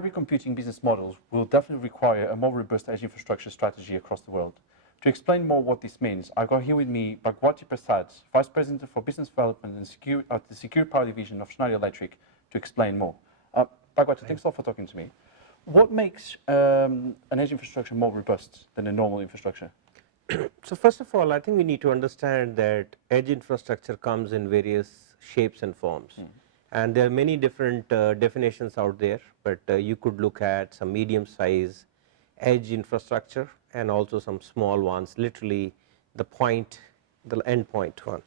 hybrid computing business models will definitely require a more robust edge infrastructure strategy across the world. To explain more what this means, I've got here with me Bhagwati Prasad, Vice President for Business Development and at the Secure Power Division of Schneider Electric, to explain more. Bhagwati, thanks a lot for talking to me. What makes an edge infrastructure more robust than a normal infrastructure? So first of all, I think we need to understand that edge infrastructure comes in various shapes and forms. And there are many different definitions out there, but you could look at some medium size edge infrastructure and also some small ones, literally the end point one.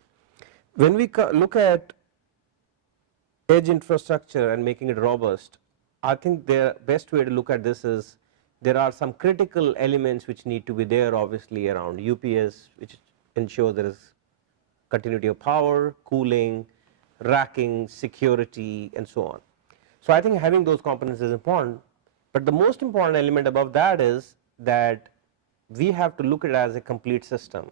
When we look at edge infrastructure and making it robust, I think the best way to look at this is there are some critical elements which need to be there, obviously around UPS, which ensures there is continuity of power, cooling, racking, security, and so on. So I think having those components is important, but the most important element above that is that we have to look at it as a complete system,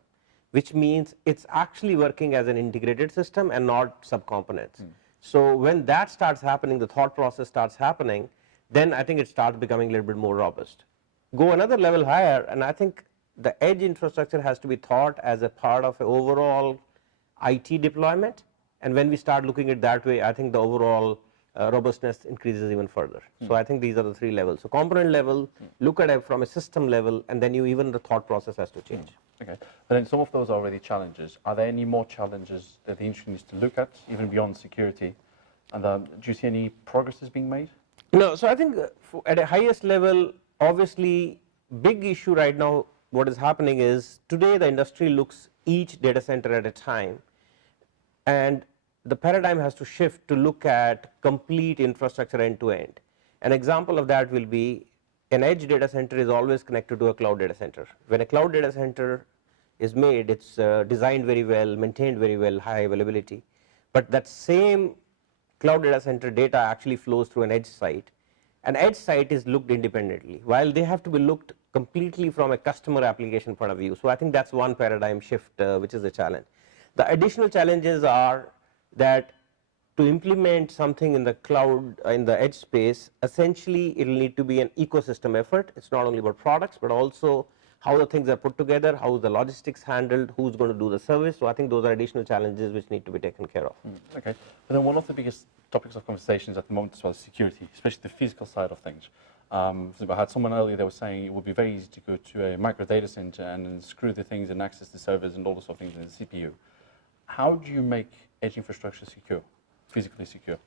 which means it's actually working as an integrated system and not subcomponents. So when that starts happening, the thought process starts happening, then I think it starts becoming a little bit more robust. Go another level higher, and I think the edge infrastructure has to be thought as a part of an overall IT deployment, and when we start looking at it that way, I think the overall robustness increases even further. So I think these are the three levels. So component level, look at it from a system level, and then even the thought process has to change. Okay, but then some of those are already challenges. Are there any more challenges that the industry needs to look at, even beyond security? And do you see any progress is being made? No, so I think at a highest level, obviously, big issue right now, what is happening is today the industry looks each data center at a time, and the paradigm has to shift to look at complete infrastructure end to end. An example of that will be an edge data center is always connected to a cloud data center. When a cloud data center is made, it's designed very well, maintained very well, high availability, but that same cloud data center data actually flows through an edge site. An edge site is looked independently, while they have to be looked completely from a customer application point of view. So I think that's one paradigm shift which is a challenge. The additional challenges are that to implement something in the cloud, in the edge space, essentially it will need to be an ecosystem effort. It's not only about products, but also how the things are put together, how is the logistics handled, who's going to do the service. So I think those are additional challenges which need to be taken care of. Okay, but then one of the biggest topics of conversations at the moment as well is security, especially the physical side of things. So I had someone earlier that was saying it would be very easy to go to a micro data center and then screw the things and access the servers and all those sort of things in the CPU. How do you make edge infrastructure secure, physically secure?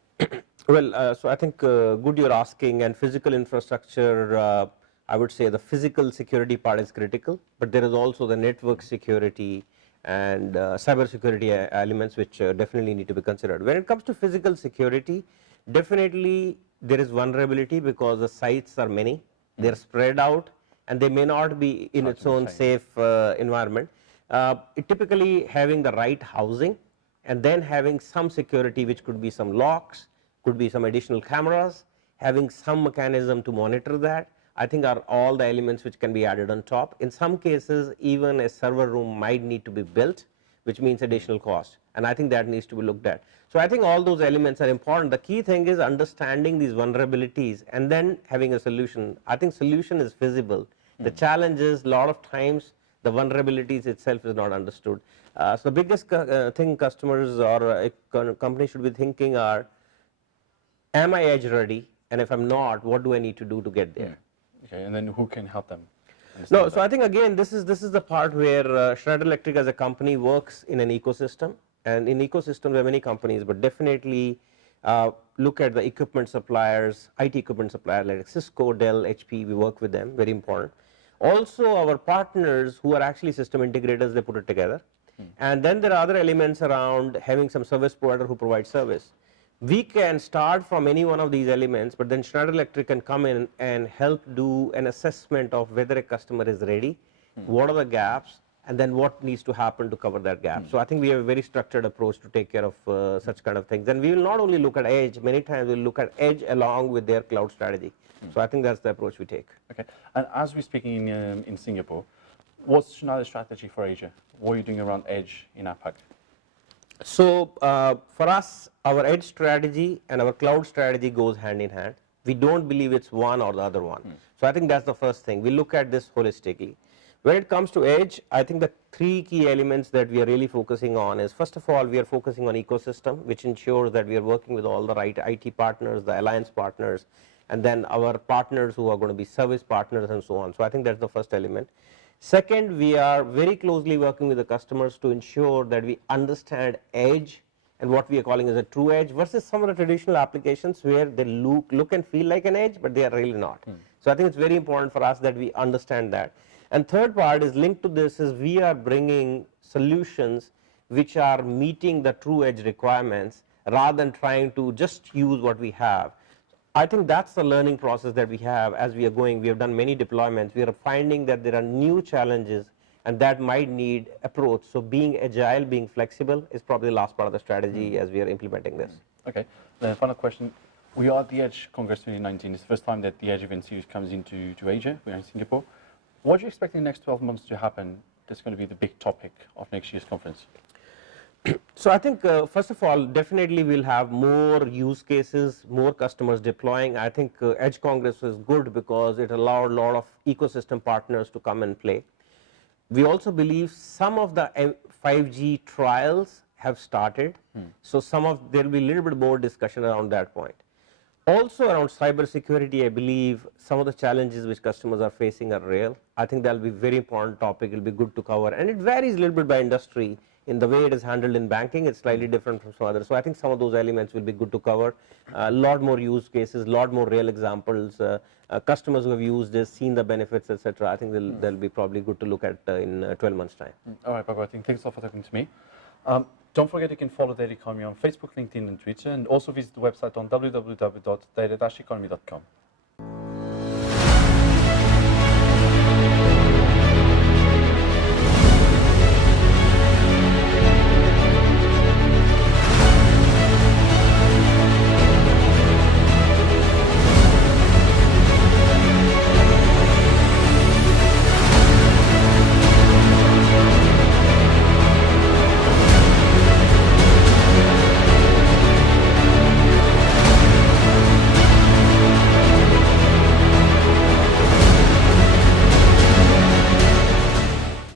Well, so I think good you're asking, and physical infrastructure, I would say the physical security part is critical, but there is also the network security and cyber security elements which definitely need to be considered. When it comes to physical security, definitely there is vulnerability because the sites are many, they're spread out, and they may not be in its own safe environment. Typically having the right housing and then having some security, which could be some locks, could be some additional cameras, having some mechanism to monitor that, I think are all the elements which can be added on top. In some cases, even a server room might need to be built, which means additional cost, and I think that needs to be looked at. So I think all those elements are important. The key thing is understanding these vulnerabilities and then having a solution. I think solution is feasible. The challenge is a lot of times the vulnerabilities itself is not understood. So the biggest thing customers or a company should be thinking are, am I edge ready? And if I'm not, what do I need to do to get there? Okay, and then who can help them? No, so I think again this is the part where Schneider Electric as a company works in an ecosystem, and in ecosystem there are many companies, but definitely look at the equipment suppliers, IT equipment suppliers like Cisco, Dell, HP, we work with them, very important. Also our partners who are actually system integrators, they put it together. And then there are other elements around having some service provider who provide service. We can start from any one of these elements, but then Schneider Electric can come in and help do an assessment of whether a customer is ready, what are the gaps, and then what needs to happen to cover that gap. So I think we have a very structured approach to take care of such kind of things. And we will not only look at edge, many times we will look at edge along with their cloud strategy. So I think that's the approach we take. Okay, and as we're speaking in Singapore, what's Schneider's strategy for Asia? What are you doing around edge in APAC? So for us, our edge strategy and our cloud strategy goes hand in hand. We don't believe it's one or the other one. So I think that's the first thing. We look at this holistically. When it comes to edge, I think the three key elements that we are really focusing on is, first of all, we are focusing on ecosystem, which ensures that we are working with all the right IT partners, the alliance partners, and then our partners who are going to be service partners and so on. So I think that's the first element. Second, we are very closely working with the customers to ensure that we understand edge and what we are calling as a true edge versus some of the traditional applications where they look and feel like an edge, but they are really not. So I think it's very important for us that we understand that. And third part is linked to this is we are bringing solutions which are meeting the true edge requirements rather than trying to just use what we have. I think that's the learning process that we have as we are going. We have done many deployments. We are finding that there are new challenges and that might need approach. So being agile, being flexible is probably the last part of the strategy as we are implementing this. Okay, the final question. We are at the Edge Congress 2019. It's the first time that the Edge event series comes into Asia. We're in Singapore. What do you expect in the next 12 months to happen that's going to be the big topic of next year's conference? So I think first of all, definitely we'll have more use cases, more customers deploying. I think Edge Congress was good because it allowed a lot of ecosystem partners to come and play. We also believe some of the 5G trials have started, so there will be a little bit more discussion around that point. Also around cyber security, I believe some of the challenges which customers are facing are real. I think that will be a very important topic. It will be good to cover, and it varies a little bit by industry. In the way it is handled in banking, it's slightly different from some others. So I think some of those elements will be good to cover. A lot more use cases, a lot more real examples. Customers who have used this, seen the benefits, etc. I think they'll be probably good to look at in 12 months' time. All right, Bhagwati, thanks a lot for talking to me. Don't forget you can follow Data Economy on Facebook, LinkedIn, and Twitter, and also visit the website on www.data-economy.com.